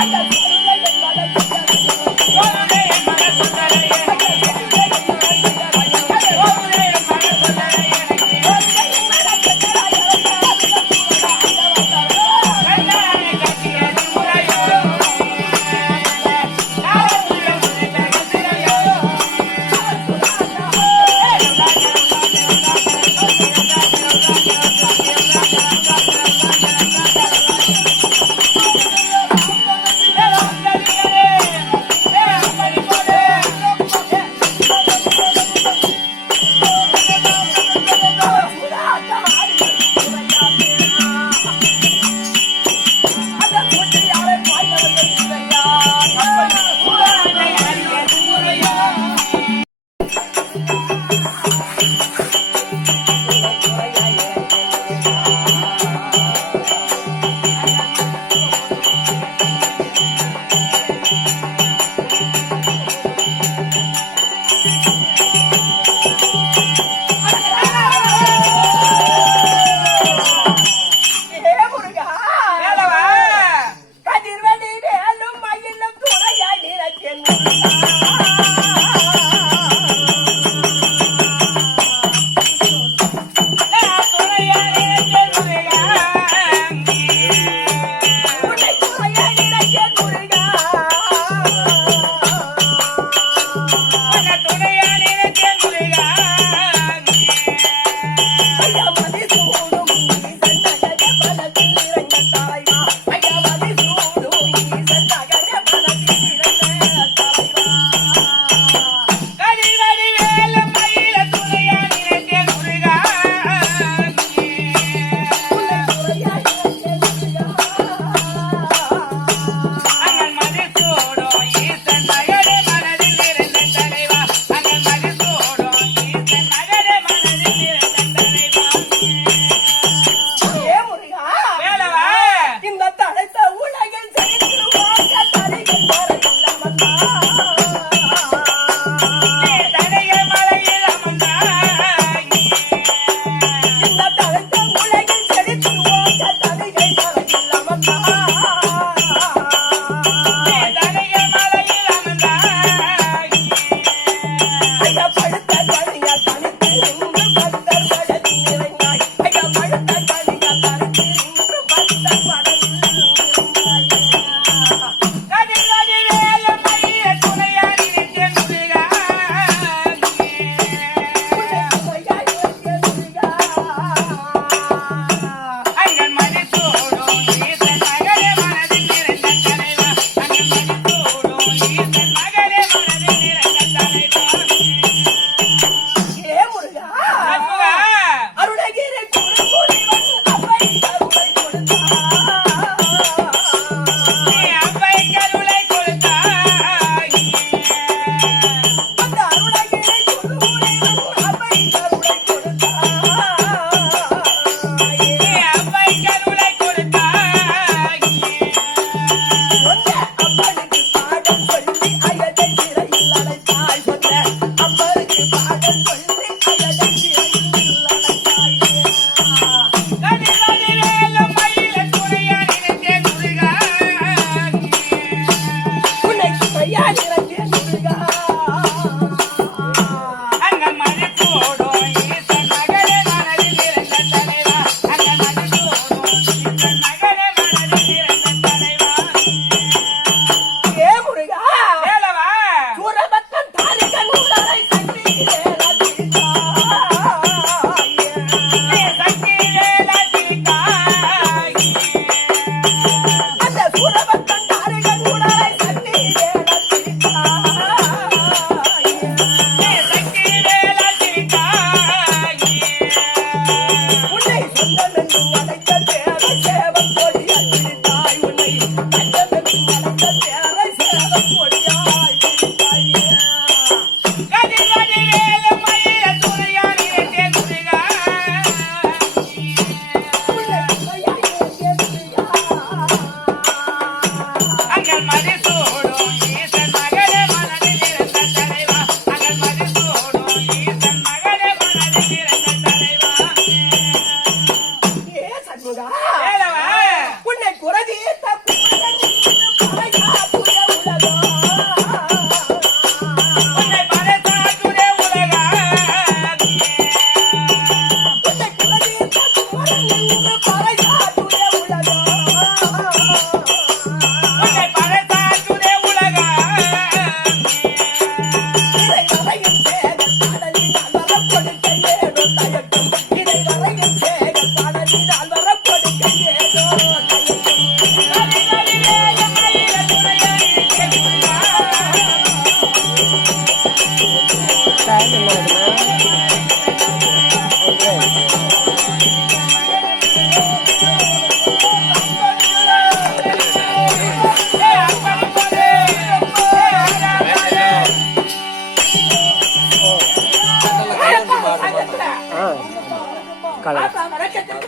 I got Yeah. பாப்பா, வணக்கத்திற்கு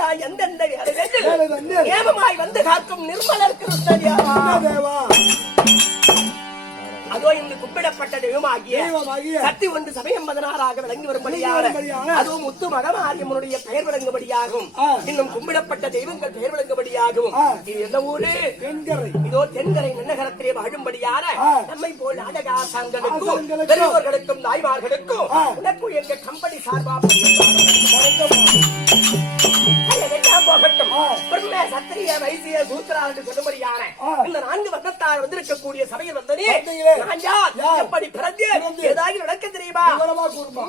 சாபமேட்டா எந்தெந்த வேலை ஏமமாய் வந்து காக்கும் நிர்மலர் கிருஷ்ணரியாவா தேவா? அதோ இங்கு கும்பிடப்பட்ட தெய்வமாகிய சக்தி ஒன்று சமயம் பதினாறாக விளங்கி வரும்படியாக அதுவும் முத்து மகமாரியம்மனுடைய பெயர் விளங்கும்படியாகும். இன்னும் கும்பிடப்பட்ட தெய்வங்கள் பெயர் விளங்கும்படியாகும். இது எந்த ஊரு இதோ தென்கரை நன்னகரத்திலே வாழும்படியான. நம்மை போல் நாடக ஆசான்களுக்கும் ஆசான்களுக்கும், பெரியவர்களுக்கும் தாய்மார்களுக்கும் ஆ. உனக்கும் எங்க கம்பெனி சார்பா போகட்டும் ஆ. பிரம்ம சத்திரிய வைசிய சூத்திரா என்று சொல்லும்படியான. இந்த நான்கு வர்க்கத்தார் வந்திருக்கக்கூடிய சபையில் வந்தனே? யார்? எப்படி பிறந்தேன். ஏதாவது நடக்க தெரியுமா கூறுமா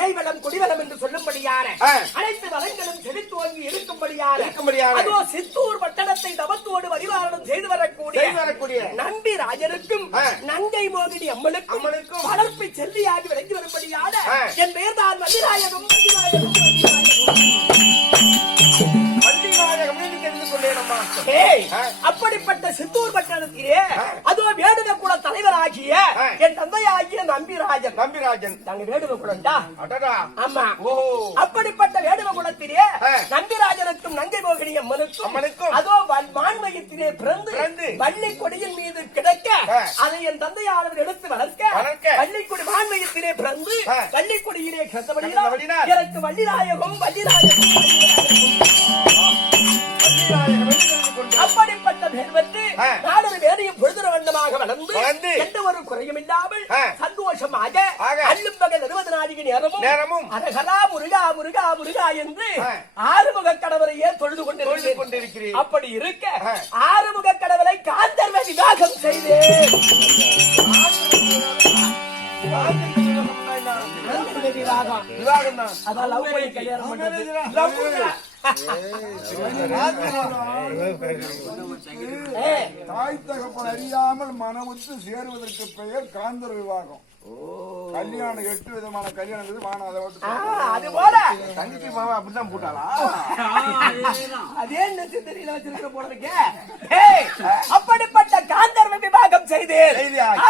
சேய்வளம் குடிவளம் என்று சொல்லும்படியான. அனைத்து வளங்களும் செழித்துவங்கி இருக்கும்படியான இருக்கும்படியான. அதோ சித்தூர் பட்டணத்தை தவத்தோடு வரிவாரணம் செய்து வரக்கூடிய வரக்கூடிய. நம்பி ராஜனுக்கும். நங்கை மோகினி அம்மனுக்கும். வளர்ப்பு செல்வியாகி விளங்கி வரும்படியான. என் பெயர் தான் மதிநாயகம் மதிநாயகம் மதிநாயகம் என் தந்தையாகிய நம்பிராஜன் நம்பிராஜன் நாங்க வேடுவ குலம்டா ஆமா ஓஹோ அப்படிப்பட்ட வேடுவ குலத்தில். நம்பிராஜனுக்கும் நங்கை மோகினி அம்மனுக்கும் அம்மனுக்கும். அதோ மான்மயத்திலே பிறந்து. வள்ளி கொடியின் மீது கிடக்க. அதை என் தந்தையானவர் எடுத்து வளர்க்க வளர்க்க. வள்ளிக்கொடி மான்மயத்திலே பிறந்து. வள்ளிக்கொடியிலே கிடந்தபடியால் எனக்கு வள்ளிநாயகம் வள்ளிநாயகம். அப்படிப்பட்ட பெருமத்து ஆ. நாடொரு வேலையும் பொழுதுற வண்ணமாக வளர்ந்து வளர்ந்து. எந்த ஒரு குறையும் இல்லாமல் ஆ. சந்தோஷமாக ஆக. அல்லும் பகல் இருபது நாளிகை நேரமும் நேரமும். அரகரா முருகா முருகா முருகா என்று ஆ. ஆறுமுக கடவுளையே தொழுது தொழுது கொண்டிருக்கிறேன் கொண்டிருக்கிறேன். அப்படி இருக்க. ஆறுமுக கடவுளை காந்தர்வ விவாகம் செய்தேன் விவாகம் விவாகம் தான். அதான் லவ் பண்ணி கல்யாணம். ஏ, தாய் தகப்பன் அறியாமல் மனமுத்து சேருவதற்கு பெயர் காந்தர் விவாகம் கல்யாணம் எட்டு விதமான கல்யாணம் வானம் அதை போல தங்கச்சி மாமா அப்படிதான் போட்டாளா அதே நெஞ்சு தெரியல வச்சிருக்கிற போல இருக்கே. ஏய், அப்படிப்பட்ட காந்தர்வ விவாகம் செய்தேன் செய்தாய்.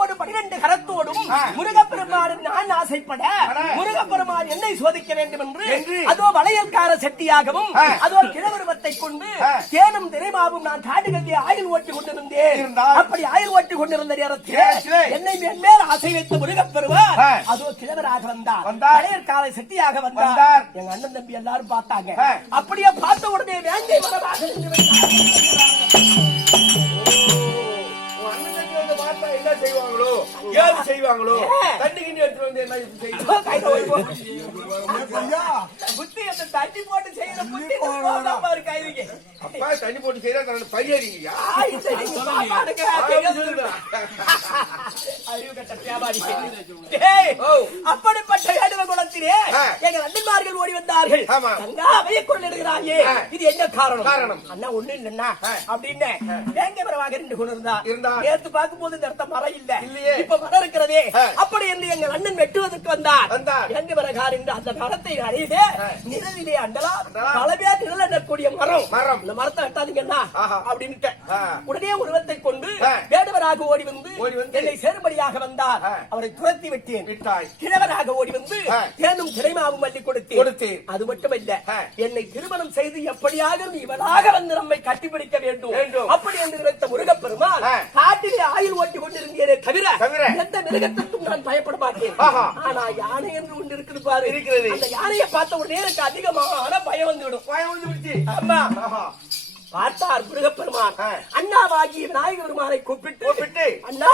முகத்தோடு பனிரெண்டு கரத்தோடும். முருகப்பெருமான் நான் ஆசைப்பட. முருகப்பெருமான் என்னை சோதிக்க வேண்டும் என்று. அதோ வளையல்கார செட்டியாகவும். அதோ கிழவருவத்தை கொண்டு. தேனும் திரைமாவும் நான் காடு கட்டி ஆயுள் ஓட்டி கொண்டிருந்தேன். அப்படி ஆயுள் ஓட்டி கொண்டிருந்த நேரத்தில். என்னை என் மேல் ஆசை வைத்த முருகப்பெருமான். அதோ கிழவராக வந்தார். வளையல்கார செட்டியாக வந்தார். எங்க அண்ணன் தம்பி எல்லாரும் பார்த்தாங்க. அப்படியே பார்த்த உடனே வேங்கை மரமாக நின்று என்ன செய்வாங்களோ? ஏது செய்வாங்களோ? தண்ணி கிண்ணி எடுத்துட்டு வந்து என்ன புத்தி அந்த தட்டி போட்டு செய்யற புத்தி இருக்கு கைதிக்கு. அப்பா தண்ணி போட்டு செய்யறா. அறிவு கெட்ட வியாபாரி. டேய், ஓ. அப்படிப்பட்ட ஆ. எங்கள் அண்ணன்மார்கள் ஓடி வந்தார்கள். கொண்டிருக்கிறாயே ஆ. இது என்ன காரணம்? காரணம். அண்ணா ஒண்ணு இல்லைன்னா. அப்படின்னு வேங்கை மரமாக இருந்து கொண்டிருந்தார். இருந்தார். நேத்து பார்க்கும்போது இந்த இடத்த மரம் இல்ல இல்லையே. இப்ப மரம் இருக்கிறதே. அப்படி என்று எங்கள் அண்ணன் வெட்டுவதற்கு வந்தார். வேங்கை மரகார் என்று அந்த மரத்தை அறியதே நிழலிலே அண்டலாம் அண்டலாம். பல பேர் நிழல் அண்டக்கூடிய மரம் மரம். இந்த மரத்தை வெட்டாதீங்கன்னா. அப்படின்ட்டு. உடனே உருவத்தை கொண்டு. வேடுவராக ஓடி வந்து என்னை சேரும்படியாக வந்தார். அவரை துரத்தி விட்டேன் கிழவராக ஓடி வந்து. தேனும் திரைமாவும் அள்ளி கொடுத்தேன் கொடுத்தேன். அது மட்டுமல்ல. என்னை திருமணம் செய்து எப்படியாக இவளாக வந்து நம்மை கட்டிப்பிடிக்க வேண்டும். அப்படி என்று நினைத்த முருகப்பெருமாள். காட்டிலே ஆயுள் ஓட்டி கொண்டிருந்தேனே தவிர தவிர. எந்த மிருகத்திற்கும் நான் பயப்பட மாட்டேன். ஆனா யானை என்று ஒன்று இருக்குது பாரு இருக்கிறது. அந்த யானையை பார்த்த உடனே எனக்கு அதிகமான பயம் வந்துவிடும் பயம் வந்து விடுச்சு ஆமா. பார்த்தார் முருகப்பெருமான் ஆ. அண்ணாவாகிய விநாயக பெருமானை கூப்பிட்டு கூப்பிட்டு, அண்ணா.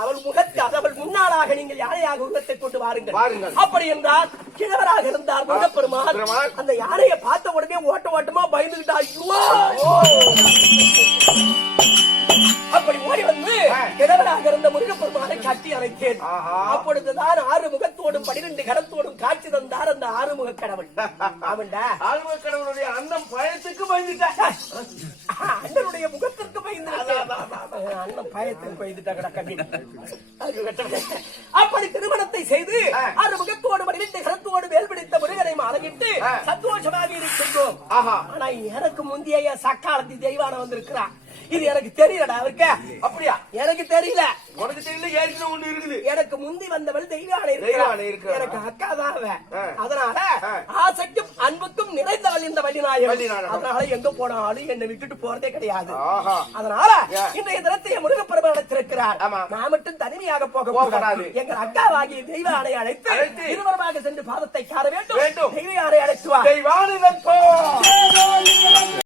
அவள் முகத்தை அவள் முன்னாளாக நீங்கள் யானையாக உருவத்தை கொண்டு வாருங்கள். அப்படி என்றால் கிழவராக இருந்தார் முருகப்பெருமான். அந்த யானையை பார்த்த உடனே ஓட்ட ஓட்டமா பயந்துகிட்டா ஐயோ அப்படி ஓடி வந்து ஆ. கிழவராக இருந்த முருகப்பெருமானை கட்டி அணைத்தேன் ஆஹா. அப்பொழுதுதான் ஆறு முகத்தோடும் பனிரெண்டு கரத்தோடும் காட்சி தந்தார் அந்த ஆறுமுக கடவுள். அவன்டா ஆழ்வ கடவுளுடைய அண்ணன் பயத்துக்கு பயந்துட்டேன் அண்ணனுடைய முகத்திற்கு பயந்து அண்ணன் பயத்துக்கு பயந்துட்டா கிடக்கி அப்படி திருமணத்தை செய்து. ஆறு முகத்தோடு மனித கரத்தோடு வேல் பிடித்த முருகனை ஆ. சந்தோஷமாக இருக்கின்றோம். ஆஹா. ஆனா எனக்கு முந்தைய சக்காலத்தி தெய்வான வந்திருக்கிறா இது எனக்கு தெரியலடா அவருக்கு அப்படியா எனக்கு தெரியல உனக்கு தெரியல ஏற்கனவே ஒண்ணு இருக்குது எனக்கு முந்தி வந்தவள் தெய்வானை தெய்வானை இருக்கிறா. எனக்கு அக்கா தான் அவ ஆ. அதனால. ஆசைக்கும் அன்புக்கும் நிறைந்தவள் இந்த வள்ளிநாயகம். அதனால எங்க போனாலும் என்னை விட்டுட்டு போறதே கிடையாது அதனால. இன்றைய தினத்தை முருகப்பெருமான் அழைத்திருக்கிறார் ஆமா. நான் மட்டும் தனிமையாக போக போகக்கூடாது. கூடாது எங்கள் அக்காவாகிய தெய்வ ஆணை அழைத்து இருவரமாக சென்று பாதத்தை காண வேண்டும். தெய்வ ஆணை அழைத்து வா தெய்வானிதன்